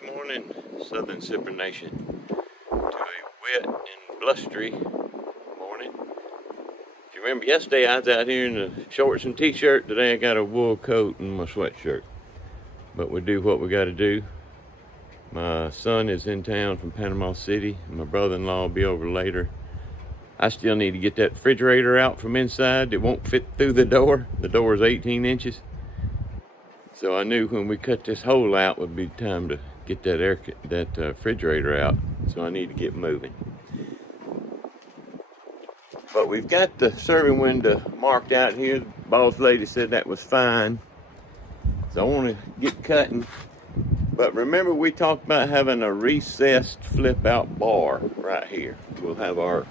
Good morning, Southern Sipper Nation, to a wet and blustery morning. If you remember yesterday, I was out here in the shorts and t-shirt. Today I got a wool coat and my sweatshirt. But we do what we got to do. My son is in town from Panama City. My brother-in-law will be over later. I still need to get that refrigerator out from inside. It won't fit through the door. The door is 18 inches. So I knew when we cut this hole out would be time to get that refrigerator out. So I need to get moving. But we've got the serving window marked out here. The boss lady said that was fine. So I want to get cutting. But remember, we talked about having a recessed flip out bar right here. We'll have our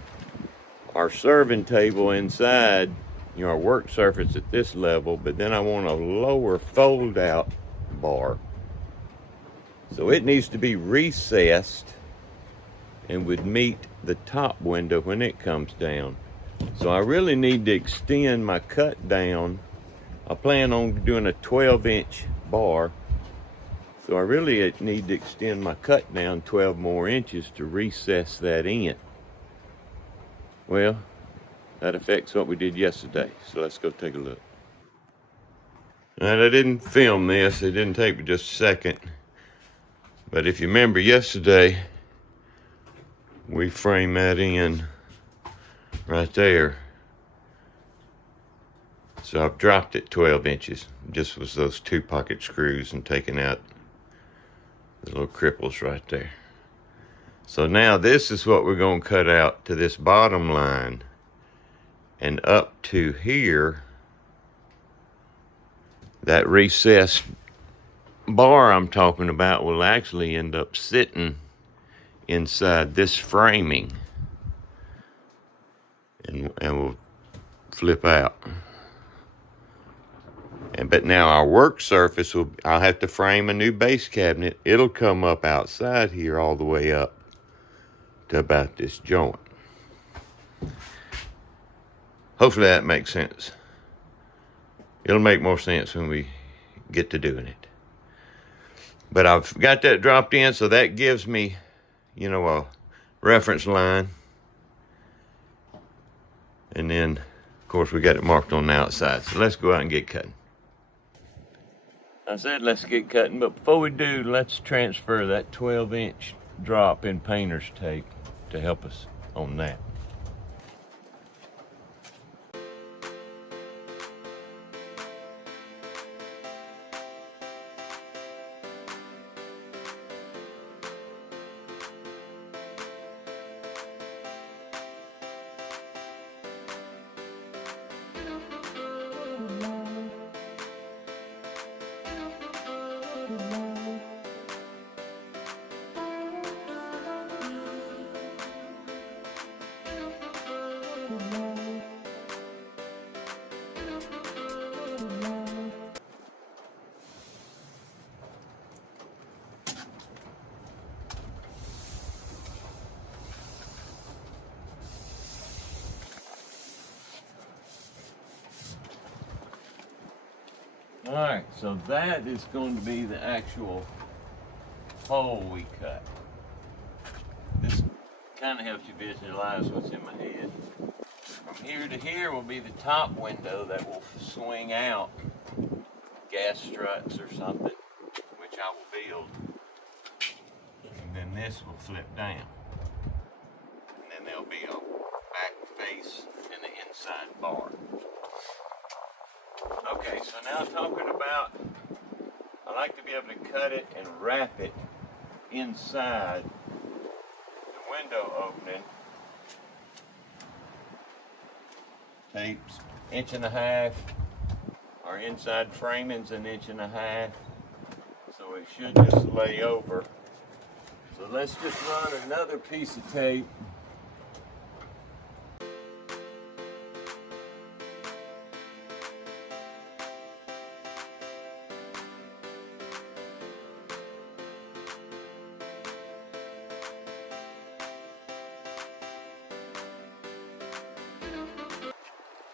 serving table inside, our work surface at this level, but then I want a lower fold out bar. So it needs to be recessed and would meet the top window when it comes down. So I really need to extend my cut down. I plan on doing a 12-inch bar. So I really need to extend my cut down 12 more inches to recess that in. Well, that affects what we did yesterday. So let's go take a look. And I didn't film this. It didn't take me just a second. But if you remember yesterday, we framed that in right there. So I've dropped it 12 inches. Just was those 2 pocket screws and taking out the little cripples right there. So now this is what we're going to cut out to this bottom line. And up to here, that recessed bar I'm talking about will actually end up sitting inside this framing. And will flip out. But now our work surface I'll have to frame a new base cabinet. It'll come up outside here all the way up to about this joint. Hopefully that makes sense. It'll make more sense when we get to doing it. But I've got that dropped in, so that gives me, a reference line. And then, of course, we got it marked on the outside. So let's go out and get cutting. I said let's get cutting, but before we do, let's transfer that 12-inch drop in painter's tape to help us on that. All right, so that is going to be the actual hole we cut. This kind of helps you visualize what's in my head. From here to here will be the top window that will swing out gas struts or something, which I will build. And then this will flip down. And then there'll be a back face and the inside bar. Okay, so now talking about, I like to be able to cut it and wrap it inside the window opening. Tape's 1.5 inches. Our inside framing's 1.5 inches. So it should just lay over. So let's just run another piece of tape.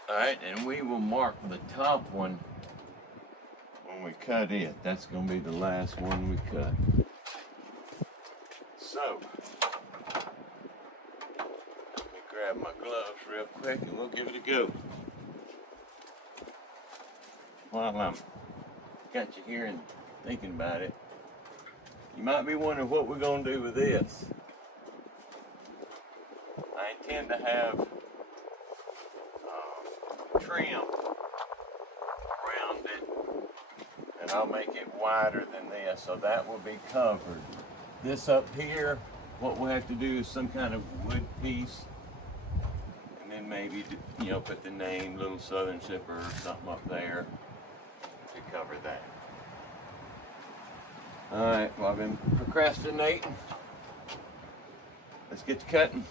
All right, and we will mark the top one when we cut it. That's going to be the last one we cut. Let me grab my gloves real quick and we'll give it a go. While I'm got you here and thinking about it, you might be wondering what we're going to do with this. I intend to have trim around it, and I'll make it wider than this, so that will be covered. This up here, what we'll have to do is some kind of wood piece, and then maybe, you know, put the name Little Southern Sipper or something up there to cover that. All right, well, I've been procrastinating. Let's get to cutting.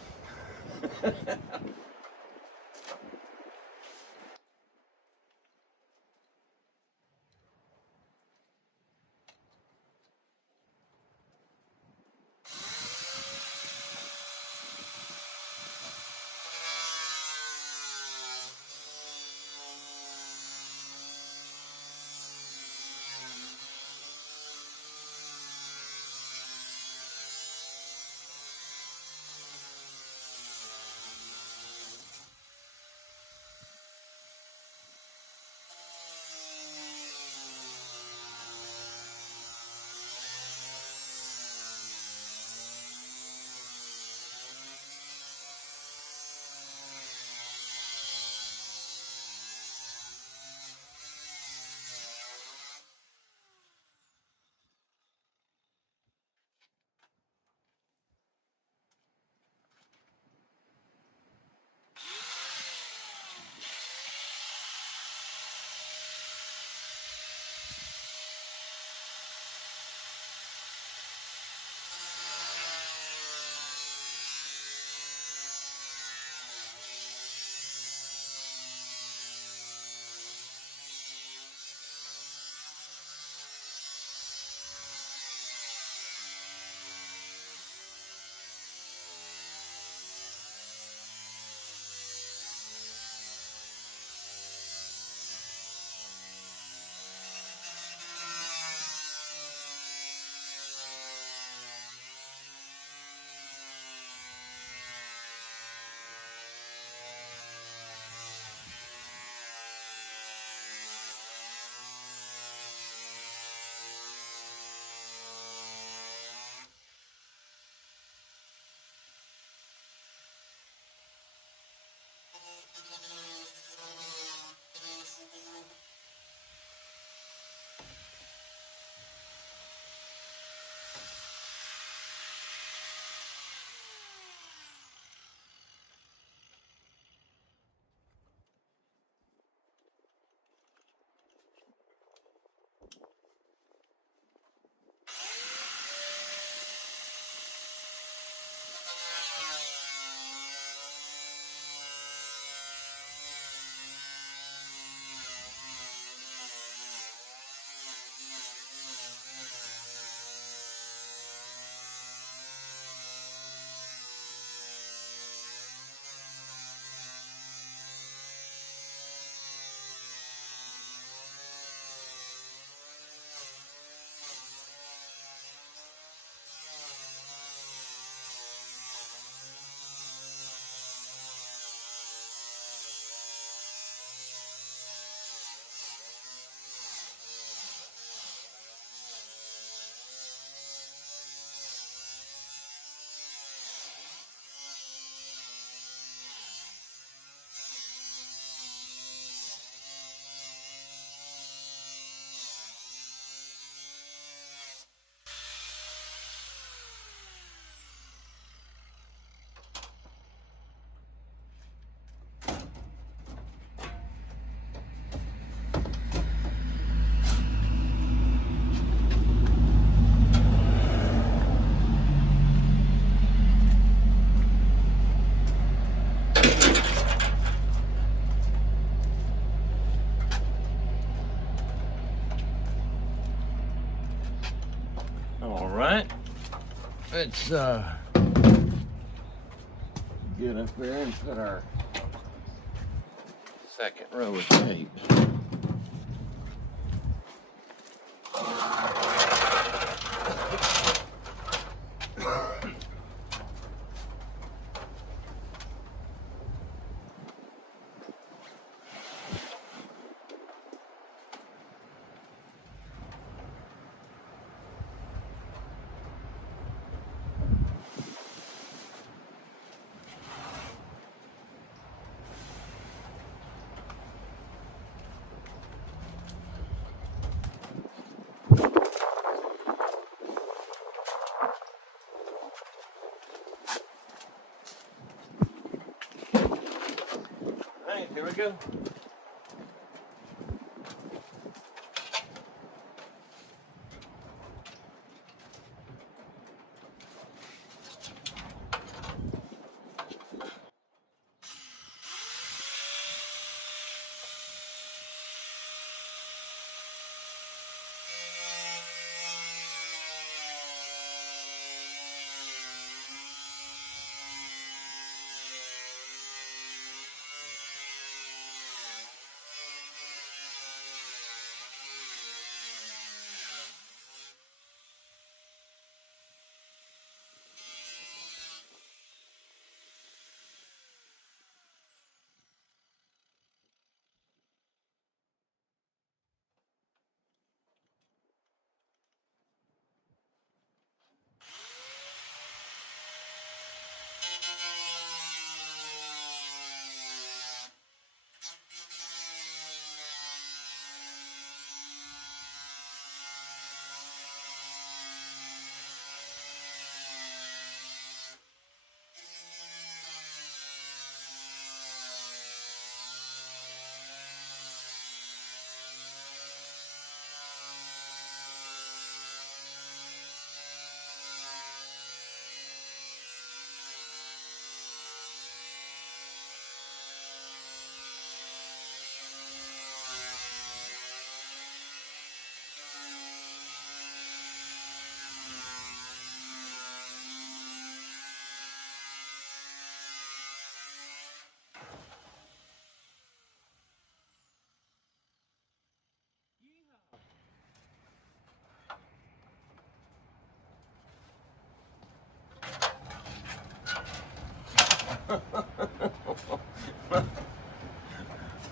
All right, let's get up there and put our second row of tape. right, here we go.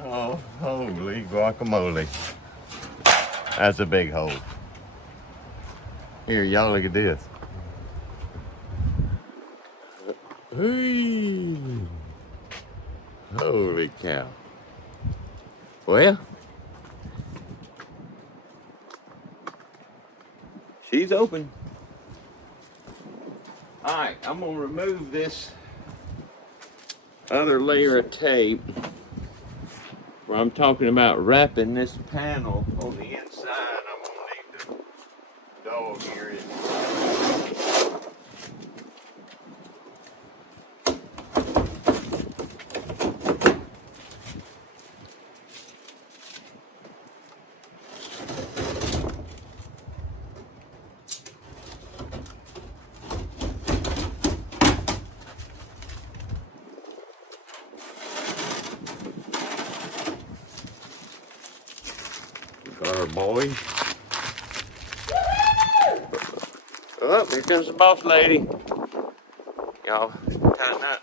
Oh, holy guacamole. That's a big hole. Here, y'all look at this. Hey. Holy cow. Well, she's open. All right, I'm gonna remove this other layer of tape where I'm talking about wrapping this panel on the inside. I'm gonna need the dog ear in. Got our boy. Oh, here comes the boss lady. Y'all, tighten up.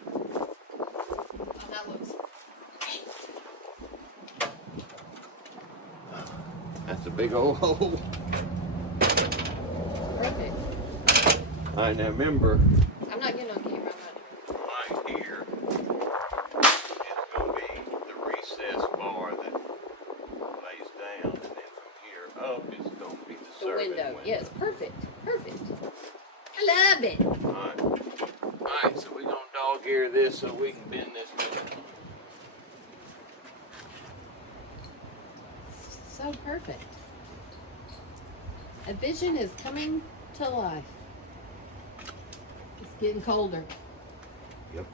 That's a big old hole. Perfect. All right, now remember, I'm not getting on camera. right here is going to be the recess bar that lays down, and then from here up is going to be the serving Window. window. Yes, perfect. Perfect. I love it. All right, so we're going to dog ear this so we can bend this window. So perfect. A vision is coming to life. It's getting colder. Yep.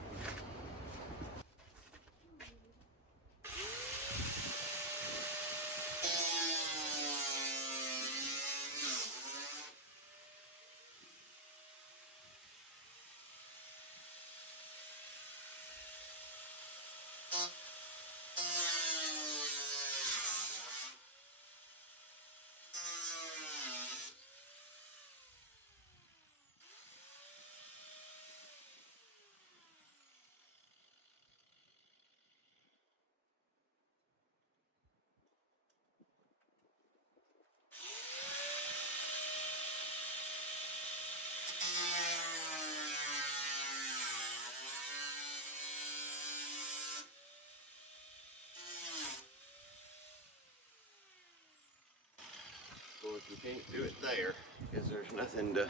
Of course, we can't do it there because there's nothing to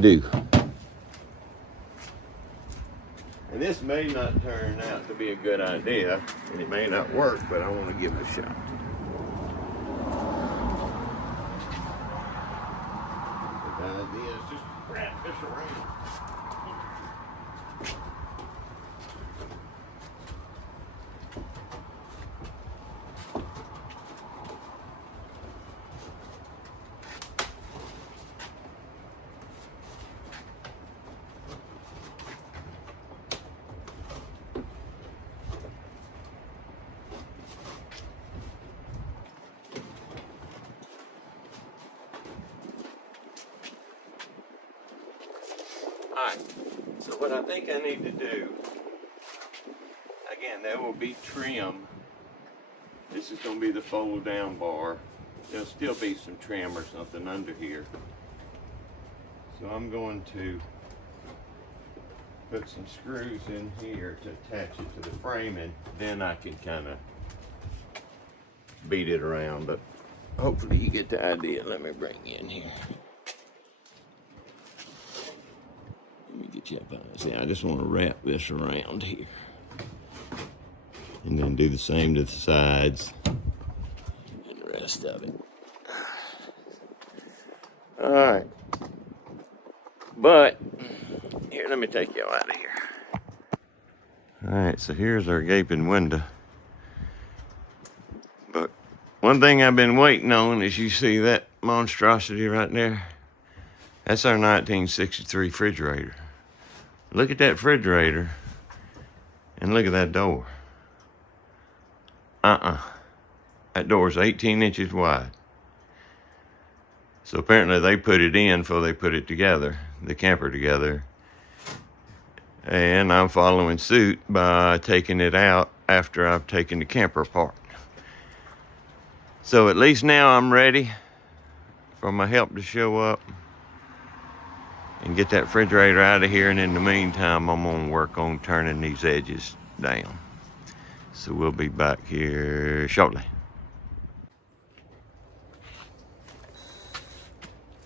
do. And this may not turn out to be a good idea, and it may not work, but I want to give it a shot. The idea is just wrap this around. Alright, so what I think I need to do, again, there will be trim. This is going to be the fold down bar. There'll still be some trim or something under here. So I'm going to put some screws in here to attach it to the frame, and then I can kind of beat it around. But hopefully you get the idea. Let me bring you in here. Let me get you up on this. See, I just want to wrap this around here. And then do the same to the sides and the rest of it. All right. But, here, let me take you out of here. All right, so here's our gaping window. But one thing I've been waiting on is, you see that monstrosity right there? That's our 1963 refrigerator. Look at that refrigerator and look at that door. That door's 18 inches wide. So apparently they put it in before they put it together, the camper together. And I'm following suit by taking it out after I've taken the camper apart. So at least now I'm ready for my help to show up and get that refrigerator out of here. And in the meantime, I'm gonna work on turning these edges down. So we'll be back here shortly.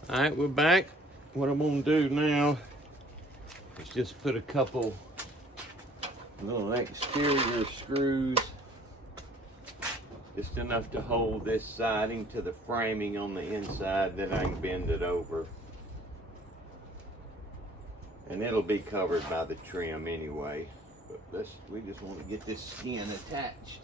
All right, we're back. What I'm gonna do now is just put a couple little exterior screws, just enough to hold this siding to the framing on the inside, that I can bend it over. And it'll be covered by the trim anyway. But we just want to get this skin attached.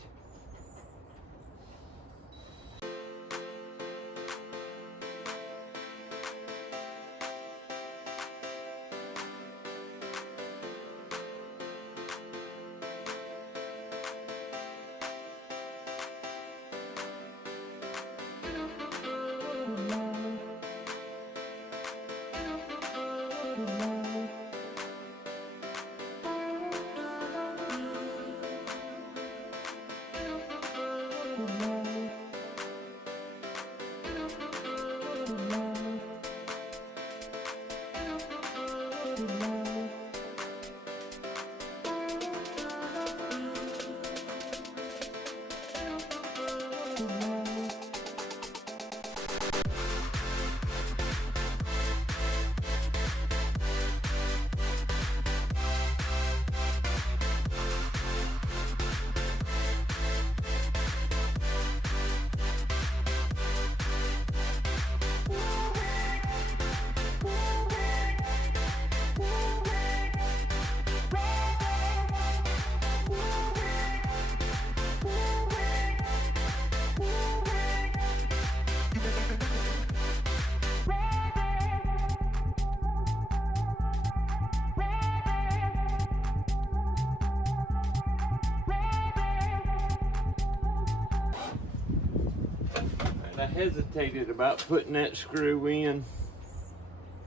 I hesitated about putting that screw in,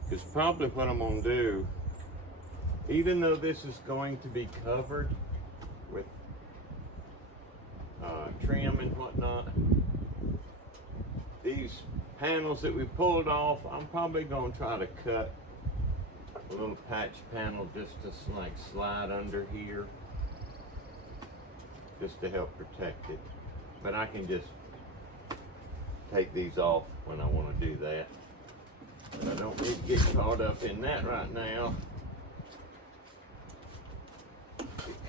because probably what I'm going to do, even though this is going to be covered with trim and whatnot, these panels that we pulled off, I'm probably going to try to cut a little patch panel just to like slide under here, just to help protect it. But I can just take these off when I want to do that. But I don't need to get caught up in that right now.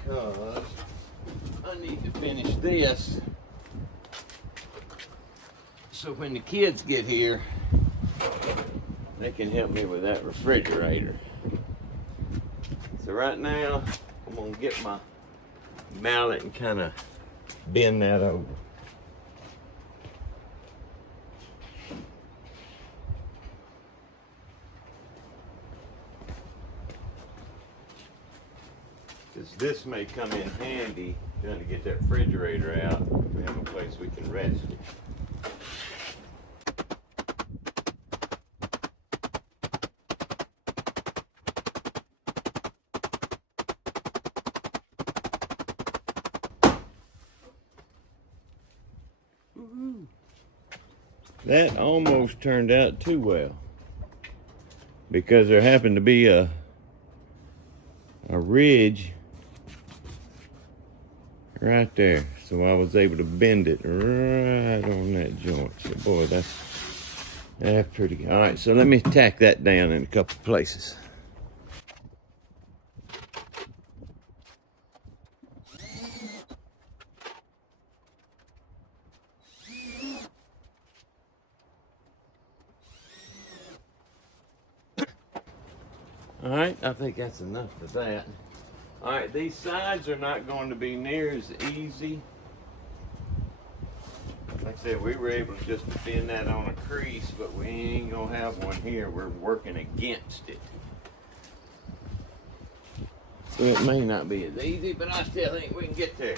because I need to finish this so when the kids get here, they can help me with that refrigerator. So right now, I'm gonna get my mallet and kind of bend that over. Because this may come in handy trying to get that refrigerator out if we have a place we can rest it. That almost turned out too well because there happened to be a ridge right there, so I was able to bend it right on that joint. So boy, that's pretty good. All right, so let me tack that down in a couple places. All right, I think that's enough for that. All right, these sides are not going to be near as easy. Like I said, we were able to just bend that on a crease, but we ain't gonna have one here. We're working against it. So it may not be as easy, but I still think we can get there.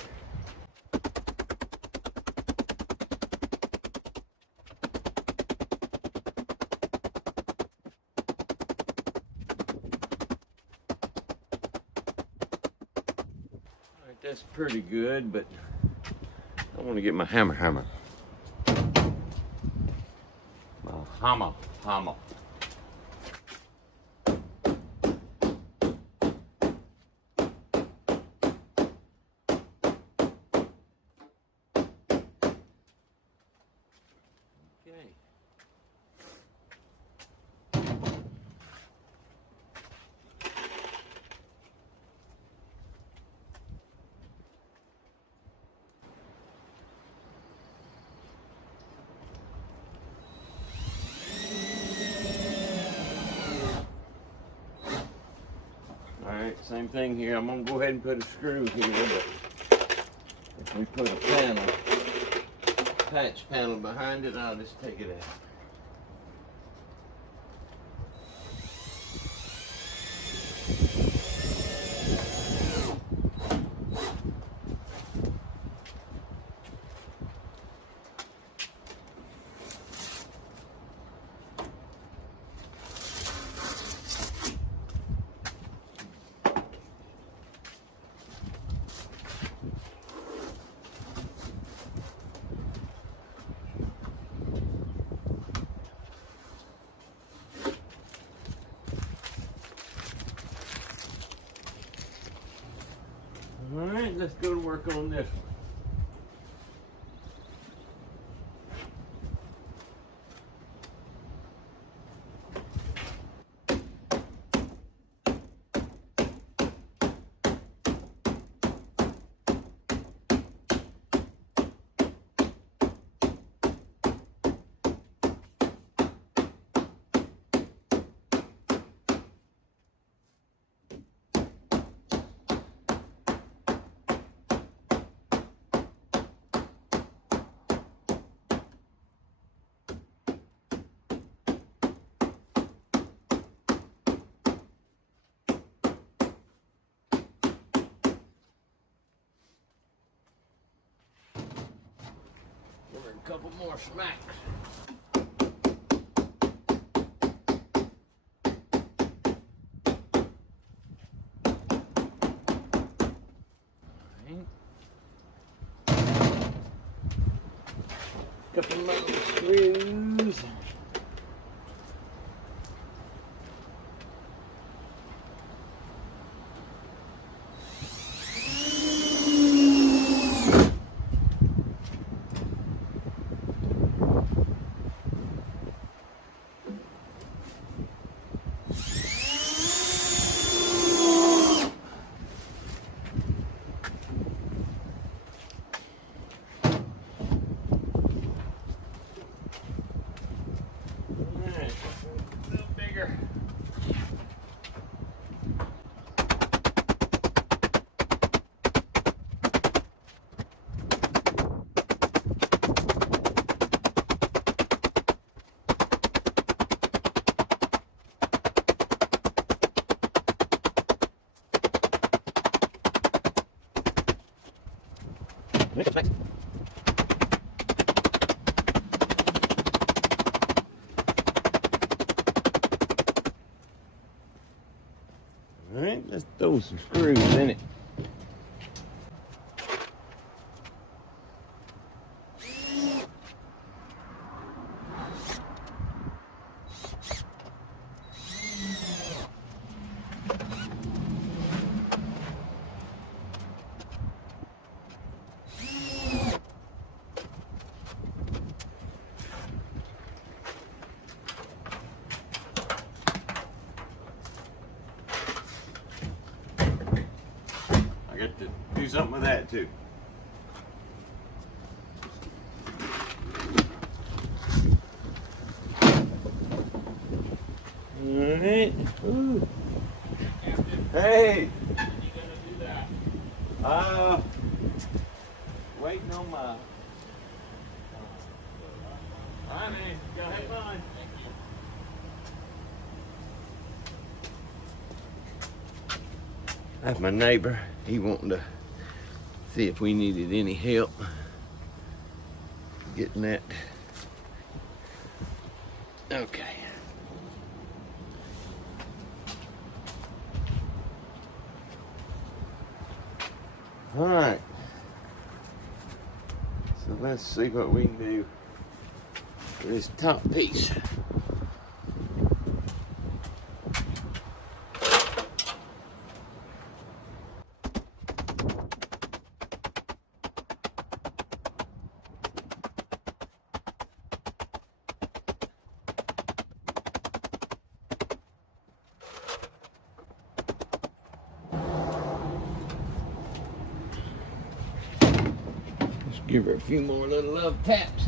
That's pretty good, but I want to get my hammer. My hammer. Okay. Alright, same thing here. I'm going to go ahead and put a screw here, but if we put a patch panel behind it, I'll just take it out. All right, let's go to work on this one. A couple more smacks. Couple more screws. All right, let's throw some screws in it. I got to do something with that too. All right. Ooh. Hey. Waiting on my. All right, man. Y'all have fun. That's my neighbor. He wanting to see if we needed any help getting that. Okay. All right. So let's see what we can do for this top piece. Let's give her a few more little love taps.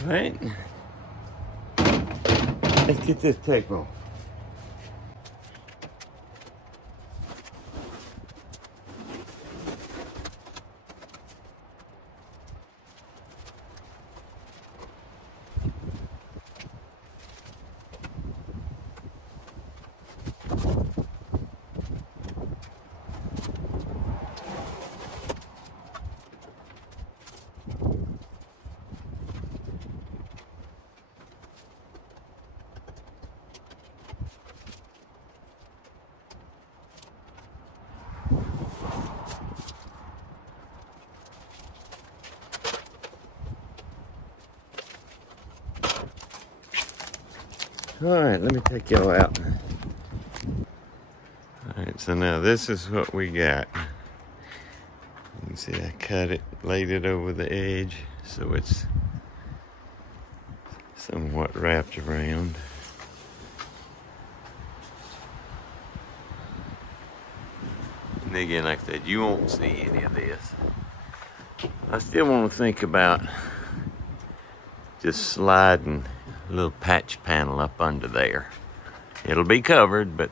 All right. Let's get this tape on. All right, let me take y'all out. All right, so now this is what we got. You can see I cut it, laid it over the edge, so it's somewhat wrapped around. And again, like I said, you won't see any of this. I still want to think about just sliding a little patch panel up under there. It'll be covered, but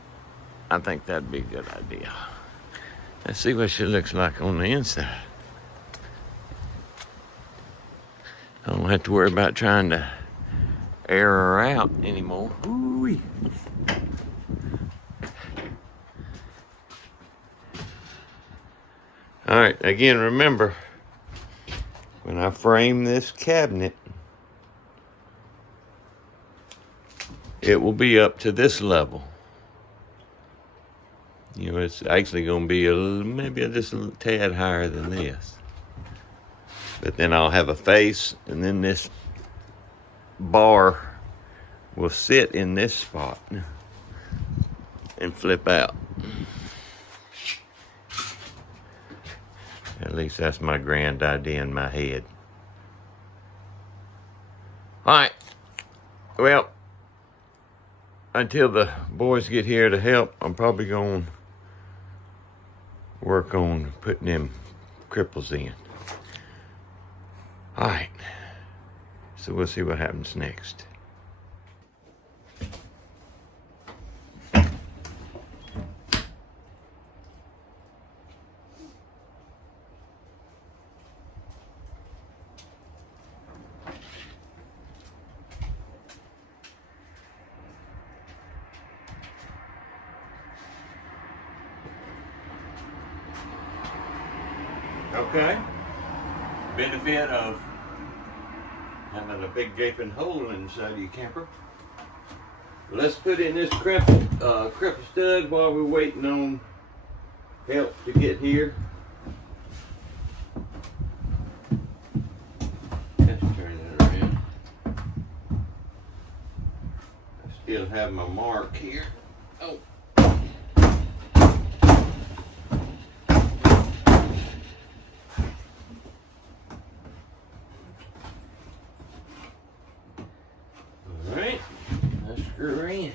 I think that'd be a good idea. Let's see what she looks like on the inside. I don't have to worry about trying to air her out anymore. Ooh-wee. All right, again, remember, when I frame this cabinet, it will be up to this level. You know, it's actually going to be maybe just a little tad higher than this. But then I'll have a face, and then this bar will sit in this spot and flip out. At least that's my grand idea in my head. All right. Well, until the boys get here to help, I'm probably going to work on putting them cripples in. All right. So we'll see what happens next. Okay. Benefit of having a big gaping hole inside of your camper. Let's put in this cripple stud while we're waiting on help to get here. Let's turn that around. I still have my mark here. Oh. Alright, let's screw her in.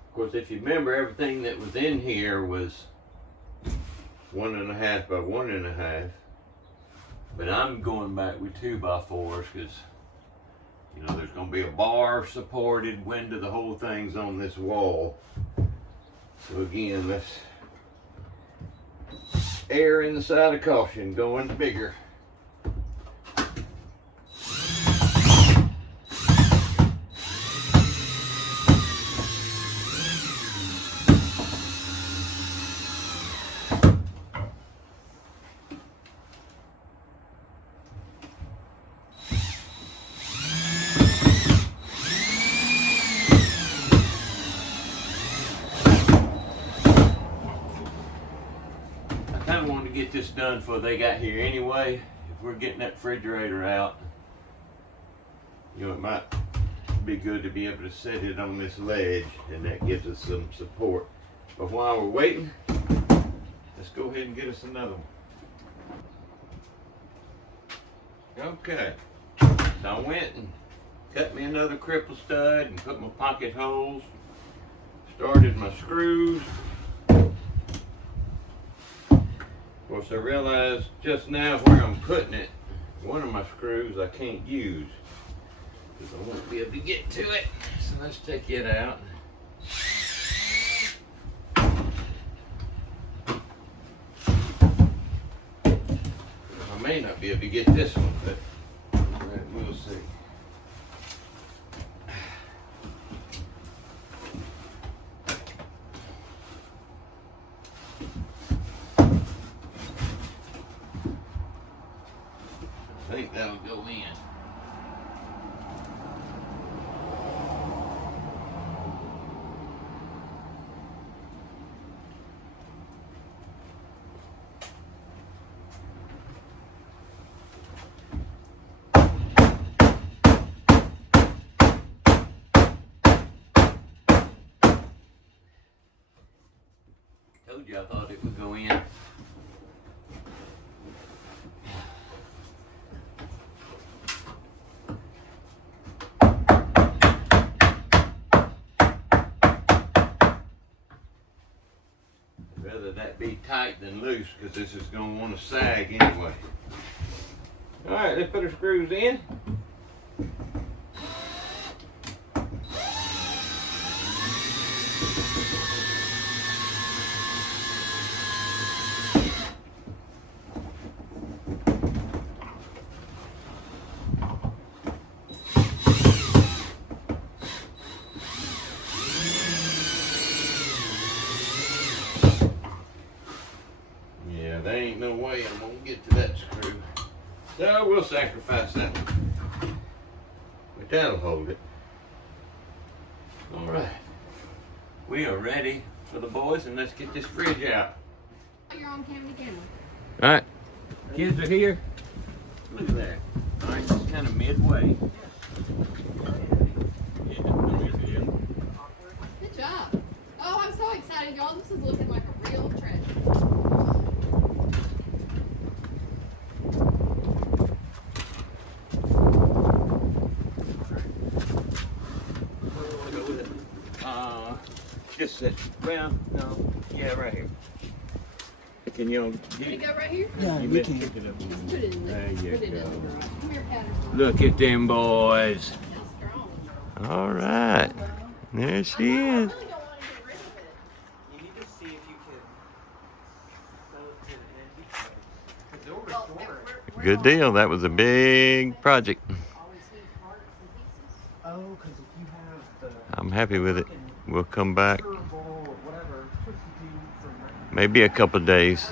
Of course, if you remember, everything that was in here was 1.5 by 1.5, but I'm going back with 2x4s because, you know, there's going to be a bar supported window. The whole thing's on this wall. So again, let's err in the side of caution, going bigger. I kind of wanted to get this done before they got here anyway. If we're getting that refrigerator out, you know, it might be good to be able to set it on this ledge, and that gives us some support. But while we're waiting, let's go ahead and get us another one. Okay, so I went and cut me another cripple stud and put my pocket holes, started my screws. Of course, I realized just now where I'm putting it, one of my screws I can't use because I won't be able to get to it. So let's take it out. I may not be able to get this one, but we'll see. I think that'll go in. Told you I thought it would go in. Rather that be tight than loose, because this is going to want to sag anyway. Alright, let's put our screws in. ain't no way I'm gonna get to that screw. So we'll sacrifice that one. But that'll hold it. All right. We are ready for the boys, and let's get this fridge out. You're on camera. All right. Kids are here. Look at that. All right, it's kind of midway. Yeah, no big deal. Good job. Oh, I'm so excited, y'all. This is looking like a real treasure. Just sit. Well, no. Yeah, right here. Can you Can get it go right here? Yeah, You we better can. pick it up. Just put it in there. There you Put it go. in the garage. Come here, Patterson. Look at them boys. How strong. All right. There she is. I really don't want to get rid of it. You need to see if you can sell it to an antique place. Because they'll Well, restore it. we're Good deal. That was a big project. always need parts and pieces. Oh, because if you have the I'm happy with it. We'll come back turbo or whatever, it's supposed to do for maybe a couple of days.